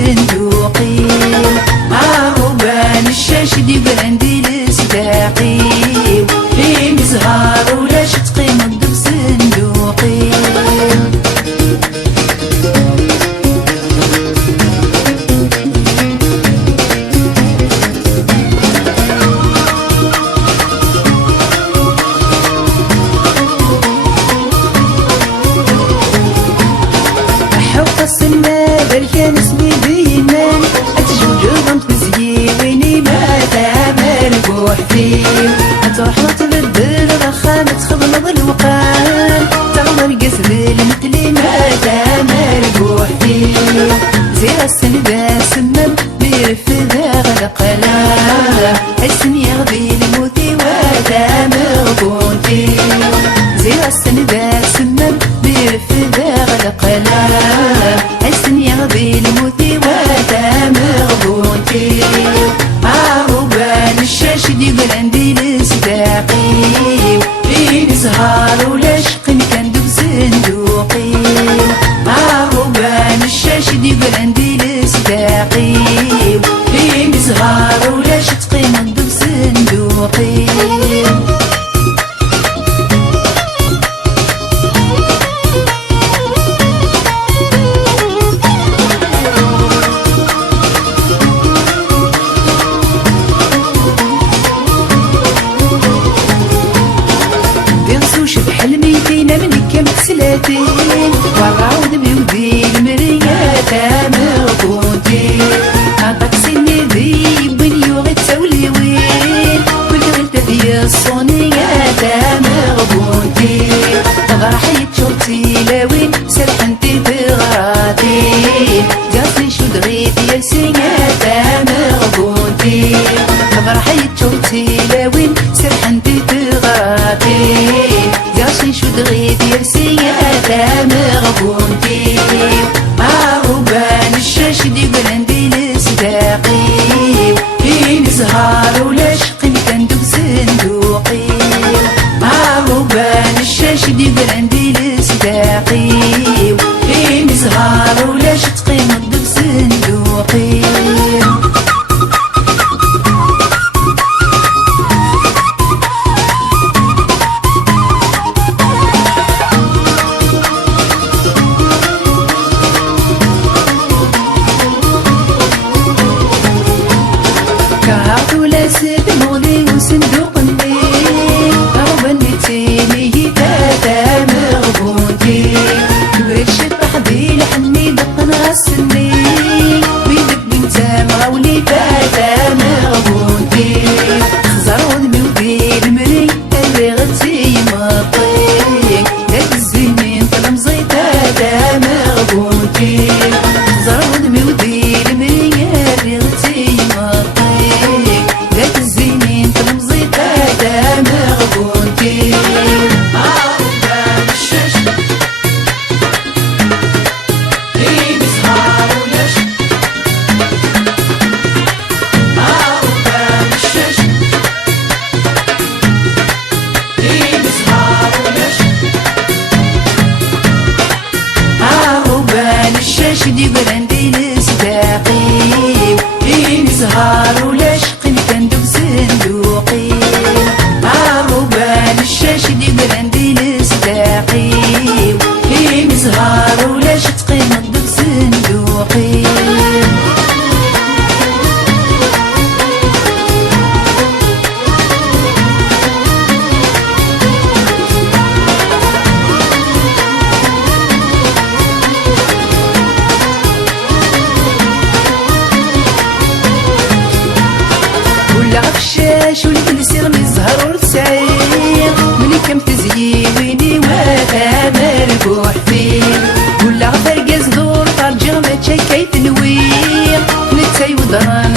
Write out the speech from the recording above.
بصندوقي عروبان الشاشد يبراندي لصداقي في مزهار ولا شتقي مض بصندوقي السما بركان اسمي بيمان اتجوجهم تزيي ويني ما مربوح فيه اتروح وتبدل رخام تخضلض الوقام تغمر قسبل مثلي ما مربوح فيه زير السنبا سمم بيرف ذا غلقلا حسن يغبي الموتي وذا مغبون فيه زير السنبا سمم بيرف ذا غلقلا حسن يغبي الموتي وذا مغبون فيه عروبان الشاشد يبراندي لصداقي في نزهار ولا شقي كان دوب صندوقي عروبان الشاشد يبراندي لصداقي في نزهار ولا شقي من دوب صندوقي بحلمي فينا من كم سلاتين والعود بيودي المريات مغبوطي عطاك سني ذيب يوغي تسولي وين كل غلت في الصونيات مغبوطي غراحي تشوتي لوين سرحنتي في غراتي قاسي شو دغيت يا سيات مغبوطي غراحي تشوتي لوين سرحنتي في غراتي قاسي شو دغيت يا سيات مغبوطي عروبان الشاشد يبراندي لصداقي في نزهار ولا شقي كان دوب صندوقي عروبان الشاشد يبراندي لصداقي في نزهار ولا شقي مض بصندوقي كهات ولا سد مغلي وصندوق الليل رغبا نتيني تاتا مغبوطي كبرت شطح بي لحني دقنا السنين بيدك بنت مغولي تاتا مغبوطي خزر ودمي وبي المري اللي غتي مطي داك الزينين طلم زي تاتا مغبوطي خزر ودمي وبي المري اللي غتي مطي ذات الزينين تلمزي تاتا مغبوطي عروبان الشاشد في نزهار ولا شقي عروبان الشاشد في نزهار ولا شقي عروبان الشاشد يبراندي لصداقي في نزهار ولا شقي كان دوب صندوقي عروبان الشاشد يبراندي لصداقي في نزهار ولا شقي مض بصندوقي عفشاش والكل سيغني الزهر ورسعير ملي كم تزييني وذا مربوح فيه ولا غفر قاز دور طارجة ما تشاي كيف نوير نتاي وضران